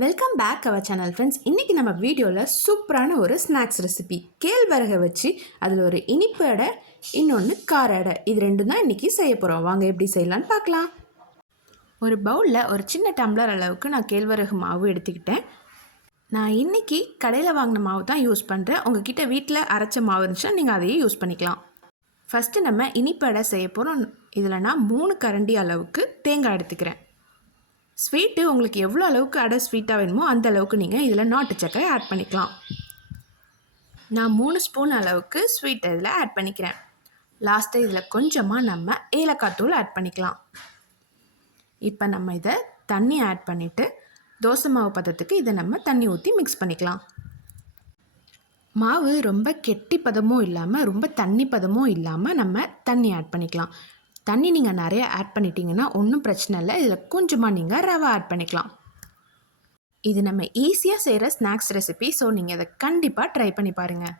Welcome back our channel friends. இன்றைக்கி நம்ம வீடியோவில் சூப்பரான ஒரு ஸ்நாக்ஸ் ரெசிபி கேழ்வரகை வச்சு அதில் ஒரு இனிப்பு அடை, இன்னொன்று கார அடை, இது ரெண்டும் தான் இன்றைக்கி செய்ய போகிறோம். வாங்க எப்படி செய்யலான்னு பார்க்கலாம். ஒரு பவுலில் ஒரு சின்ன டம்ளர் அளவுக்கு நான் கேழ்வரகு மாவு எடுத்துக்கிட்டேன். நான் இன்றைக்கி கடையில் வாங்கின மாவு தான் யூஸ் பண்ணுறேன். உங்ககிட்ட வீட்டில் அரைச்ச மாவு இருந்துச்சுன்னா நீங்கள் அதையே யூஸ் பண்ணிக்கலாம். ஃபஸ்ட்டு நம்ம இனிப்பு அடை செய்ய போகிறோம். இதில் நான் 3 கரண்டி அளவுக்கு தேங்காய் எடுத்துக்கிறேன். ஸ்வீட்டு உங்களுக்கு எவ்வளோ அளவுக்கு அடை ஸ்வீட்டாக வேணுமோ அந்த அளவுக்கு நீங்கள் இதில் நாட்டு சர்க்கரை ஆட் பண்ணிக்கலாம். நான் 3 ஸ்பூன் அளவுக்கு ஸ்வீட் இதில் ஆட் பண்ணிக்கிறேன். லாஸ்ட்டாக இதில் கொஞ்சமாக நம்ம ஏலக்காய் தூள் ஆட் பண்ணிக்கலாம். இப்போ நம்ம இதை தண்ணி ஆட் பண்ணிவிட்டு தோசை மாவு பதத்துக்கு இதை நம்ம தண்ணி ஊற்றி மிக்ஸ் பண்ணிக்கலாம். மாவு ரொம்ப கெட்டி பதமும் இல்லாமல் ரொம்ப தண்ணி பதமும் இல்லாமல் நம்ம தண்ணி ஆட் பண்ணிக்கலாம். தண்ணி நீங்கள் நிறைய ஆட் பண்ணிட்டீங்கன்னா ஒன்றும் பிரச்சனை இல்லை. இதில் கொஞ்சமாக நீங்கள் ரவை ஆட் பண்ணிக்கலாம். இது நம்ம ஈஸியாக செய்கிற ஸ்நாக்ஸ் ரெசிபி. ஸோ நீங்கள் இதை கண்டிப்பாக ட்ரை பண்ணி பாருங்கள்.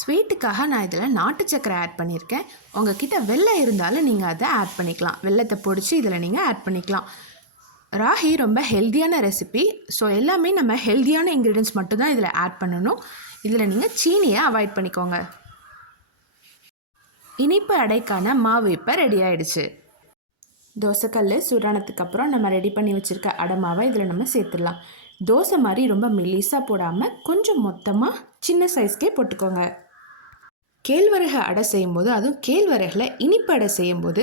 ஸ்வீட்டுக்காக நான் இதில் நாட்டு சக்கரை ஆட் பண்ணியிருக்கேன். உங்ககிட்ட வெல்லம் இருந்தாலும் நீங்கள் அதை ஆட் பண்ணிக்கலாம். வெல்லத்தை பொடிச்சு இதில் நீங்கள் ஆட் பண்ணிக்கலாம். ராகி ரொம்ப ஹெல்த்தியான ரெசிபி. ஸோ எல்லாமே நம்ம ஹெல்த்தியான இன்க்ரீடியன்ஸ் மட்டும்தான் இதில் ஆட் பண்ணணும். இதில் நீங்கள் சீனியை அவாய்ட் பண்ணிக்கோங்க. இனிப்பு அடைக்கான மாவு இப்போ ரெடி ஆகிடுச்சு. தோசைக்கல் சூடானதுக்கு அப்புறம் நம்ம ரெடி பண்ணி வச்சுருக்க அடை மாவை இதில் நம்ம சேர்த்துடலாம். தோசை மாதிரி ரொம்ப மெல்லிஸாக போடாமல் கொஞ்சம் மொத்தமாக சின்ன சைஸ்க்கே போட்டுக்கோங்க. கேழ்வரகு அடை செய்யும்போது, அதுவும் கேழ்வரகில் இனிப்பு அடை செய்யும்போது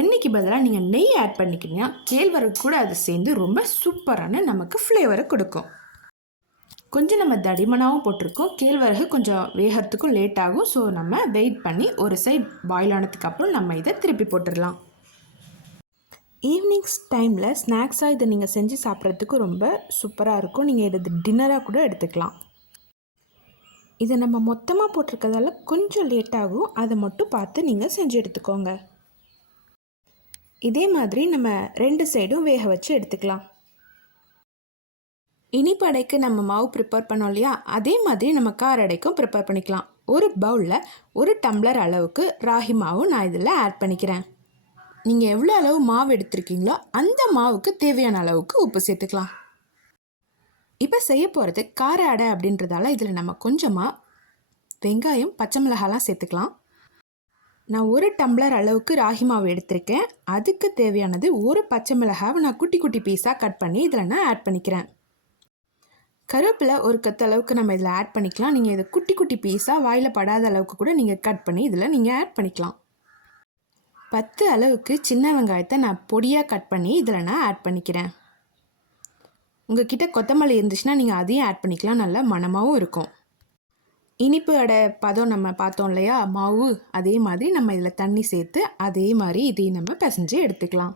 எண்ணெய்க்கு பதிலாக நீங்கள் நெய் ஆட் பண்ணிக்கிட்டீங்கன்னா கேழ்வரகு கூட அது சேர்ந்து ரொம்ப சூப்பரான நமக்கு ஃப்ளேவரை கொடுக்கும். கொஞ்சம் நம்ம தடிமனாகவும் போட்டிருக்கோம். கேழ்வரகு கொஞ்சம் வேகிறதுக்கும் லேட் ஆகும். ஸோ நம்ம வெயிட் பண்ணி ஒரு சைட் பாயில் ஆனதுக்கப்புறம் நம்ம இதை திருப்பி போட்டுடலாம். ஈவினிங்ஸ் டைமில் ஸ்நாக்ஸாக இதை நீங்கள் செஞ்சு சாப்பிட்றதுக்கு ரொம்ப சூப்பராக இருக்கும். நீங்கள் இதை டின்னராக கூட எடுத்துக்கலாம். இதை நம்ம மொத்தமாக போட்டிருக்கிறதால கொஞ்சம் லேட் ஆகும். அதை மட்டும் பார்த்து நீங்கள் செஞ்சு எடுத்துக்கோங்க. இதே மாதிரி நம்ம 2 சைடும் வேக வச்சு எடுத்துக்கலாம். இனிப்பு அடைக்கு நம்ம மாவு ப்ரிப்பேர் பண்ணோம் இல்லையா, அதே மாதிரி நம்ம கார அடைக்கும் ப்ரிப்பேர் பண்ணிக்கலாம். ஒரு பவுலில் 1 டம்ளர் அளவுக்கு ராகி மாவு நான் இதில் ஆட் பண்ணிக்கிறேன். நீங்கள் எவ்வளோ அளவு மாவு எடுத்துருக்கீங்களோ அந்த மாவுக்கு தேவையான அளவுக்கு உப்பு சேர்த்துக்கலாம். இப்போ செய்ய போகிறது கார அடை அப்படின்றதால இதில் நம்ம கொஞ்சமாக வெங்காயம், பச்சை மிளகாலாம் சேர்த்துக்கலாம். நான் 1 டம்ளர் அளவுக்கு ராகி மாவு எடுத்திருக்கேன். அதுக்கு தேவையானது 1 பச்சை மிளகாவை நான் குட்டி குட்டி பீஸாக கட் பண்ணி இதில் நான் ஆட் பண்ணிக்கிறேன். கருவேப்பிலை 1 கத்து அளவுக்கு நம்ம இதில் ஆட் பண்ணிக்கலாம். நீங்கள் இதை குட்டி குட்டி பீஸாக வாயில் படாத அளவுக்கு கூட நீங்கள் கட் பண்ணி இதில் நீங்கள் ஆட் பண்ணிக்கலாம். 10 அளவுக்கு சின்ன வெங்காயத்தை நான் பொடியாக கட் பண்ணி இதில் நான் ஆட் பண்ணிக்கிறேன். உங்கள் கிட்ட கொத்தமல்லி இருந்துச்சுன்னா நீங்கள் அதையும் ஆட் பண்ணிக்கலாம். நல்லா மணமாகவும் இருக்கும். இனிப்பு அடை பதம் நம்ம பார்த்தோம் இல்லையா மாவு, அதே மாதிரி நம்ம இதில் தண்ணி சேர்த்து அதே மாதிரி இதையும் நம்ம பிசைஞ்சு எடுத்துக்கலாம்.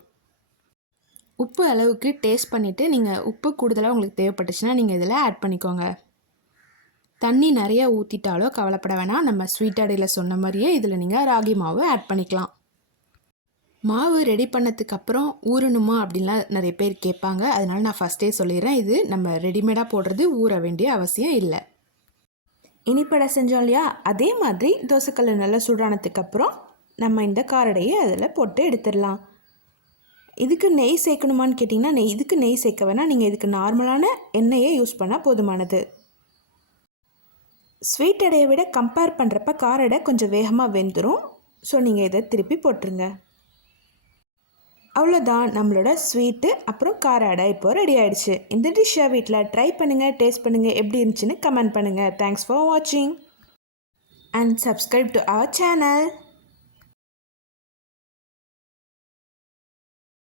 உப்பு அளவுக்கு டேஸ்ட் பண்ணிவிட்டு நீங்கள் உப்பு கூடுதலாக உங்களுக்கு தேவைப்பட்டுச்சுன்னா நீங்கள் இதில் ஆட் பண்ணிக்கோங்க. தண்ணி நிறையா ஊற்றிட்டாலோ கவலைப்பட வேணாம். நம்ம ஸ்வீட் அடையில் சொன்ன மாதிரியே இதில் நீங்கள் ராகி மாவு ஆட் பண்ணிக்கலாம். மாவு ரெடி பண்ணதுக்கப்புறம் ஊறணுமா அப்படின்லாம் நிறைய பேர் கேட்பாங்க. அதனால் நான் ஃபஸ்ட்டே சொல்லிடுறேன், இது நம்ம ரெடிமேடாக போடுறது ஊற வேண்டிய அவசியம் இல்லை. இனிப்படை செஞ்சோம் இல்லையா, அதே மாதிரி தோசைக்கல் நல்லா சூடானதுக்கப்புறம் நம்ம இந்த காரடையை அதில் போட்டு எடுத்துடலாம். இதுக்கு நெய் சேர்க்கணுமான்னு கேட்டிங்கன்னா இதுக்கு நெய் சேர்க்க வேணாம். நீங்கள் இதுக்கு நார்மலான எண்ணெயே யூஸ் பண்ணால் போதுமானது. ஸ்வீட் அடையை விட கம்பேர் பண்ணுறப்ப கார அடை கொஞ்சம் வேகமாக வெந்துடும். ஸோ நீங்கள் இதை திருப்பி போட்டுருங்க. அவ்வளோதான், நம்மளோட ஸ்வீட்டு அப்புறம் கார அடை இப்போது ரெடி ஆகிடுச்சு. இந்த டிஷ்ஷை வீட்டில் ட்ரை பண்ணுங்கள், டேஸ்ட் பண்ணுங்கள், எப்படி இருந்துச்சுன்னு கமெண்ட் பண்ணுங்கள். தேங்க்ஸ் ஃபார் வாட்சிங் and subscribe to our channel.